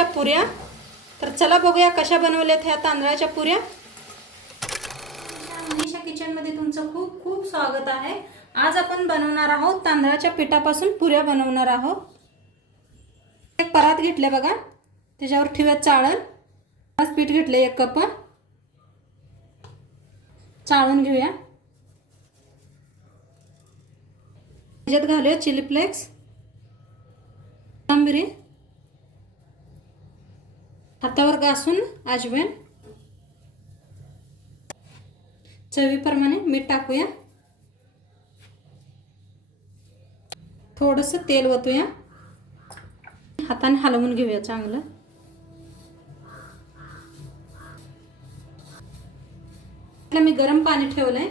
तांदळाच्या पुऱ्या। तर चला बघूया कशा बनवल्यात ह्या तांदळाच्या पुऱ्या। मनीषा किचनमध्ये तुमचं खूप खूप स्वागत आहे। आज आपण बनवणार आहोत तांदळाच्या पिठापासून पुऱ्या बनवणार आहोत। एक परात घेतले बघा, त्याच्यावर ठेवूया चाळण। आज पीठ घेतले 1 कप, चाळून घेऊया। त्याच्यात घालूया चिली फ्लेक्स, कोथिंबीर, हातावर घासून अजवाइन, चवीप्रमाणे मीठ टाकूया, थोडंसं तेल ओतूया, हाताने हलवून घेऊया चांगलं। मी गरम पाणी ठेवलंय,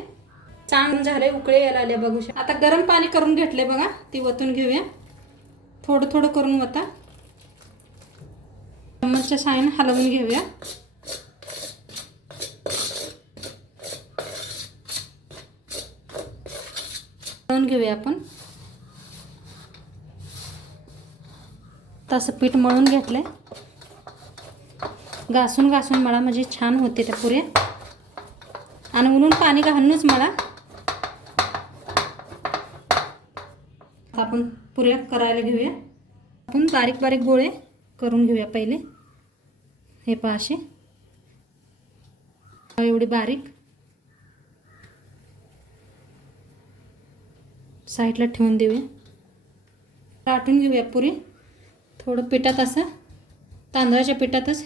चांगलं झाले, उकळे यायला आले बघू शकता। आता गरम पाणी करून घेतले बघा, ती ओतून घेऊया। थोडं थोडं करून ओता, चमचच्या साहाय्याने हलवून घेऊया। मळून घेऊया आपण। तसं पीठ मळून घेतलंय, घासून घासून मळा म्हणजे छान होते त्या पुऱ्या। आणि उन्हून पाणी घालूनच मळा। आपण पुऱ्या करायला घेऊया। आपण बारीक बारीक गोळे करून घेऊया पहिले। हे पहा असे एवढी बारीक साईडला ठेवून देऊया। लाटून घेऊया पुरी। थोडं पिठात असं तांदळाच्या पिठातच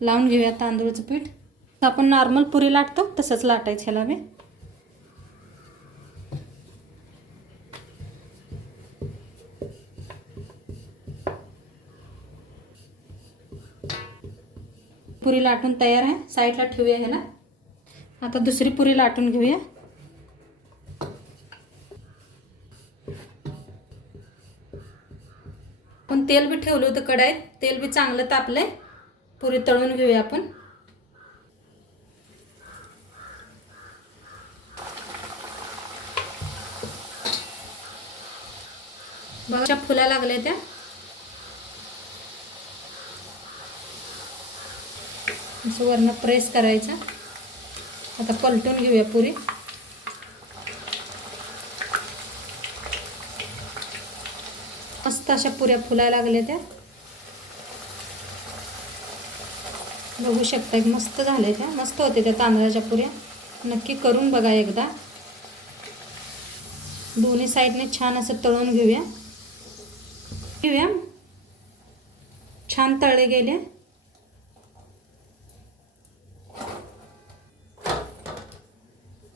लावून घेऊया तांदूळाचं पीठ। आपण नॉर्मल पुरी लाटतो तसंच लाटायचं ह्याला बी। पुरी लाटून तयार आहे, साईडला ठेवूया ह्याला। आता दुसरी पुरी लाटून घेऊया। पण तेल बी ठेवलं होतं कढईत, तेल बी चांगलं तापलंय। पुरी तळून घेऊया आपण। बघा फुला लागल्या त्या। असं वरनं प्रेस करायचं। आता पलटून घेऊया पुरी। मस्त अशा पुऱ्या फुलायला लागल्या त्या, बघू शकता। मस्त झाल्या त्या, मस्त होते त्या तांदळाच्या पुऱ्या। नक्की करून बघा एकदा। दोन्ही साईडने छान असं तळून घेऊया। छान तळले गेले।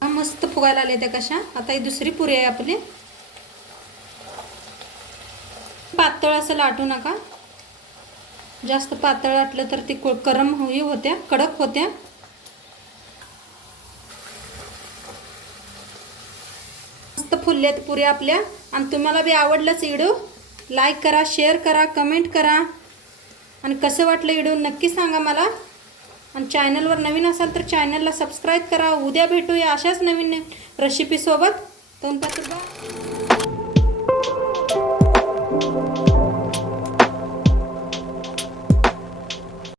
मस्त फुगायला आले त्या कशा। आता ही दुसरी पुरी आहे आपली। पातळ असं लाटू नका, जास्त पातळ लाटलं तर ती गरम होत्या, कडक होत्या। मस्त फुलल्यात पुऱ्या आपल्या। आणि तुम्हाला बी आवडलाच व्हिडिओ, लाईक करा, शेअर करा, कमेंट करा। आणि कसं वाटलं व्हिडिओ नक्की सांगा मला। आणि चॅनलवर नवीन असाल तर चॅनलला सबस्क्राईब करा। उद्या भेटूया अशाच नवीन रेसिपी सोबत। तोपर्यंत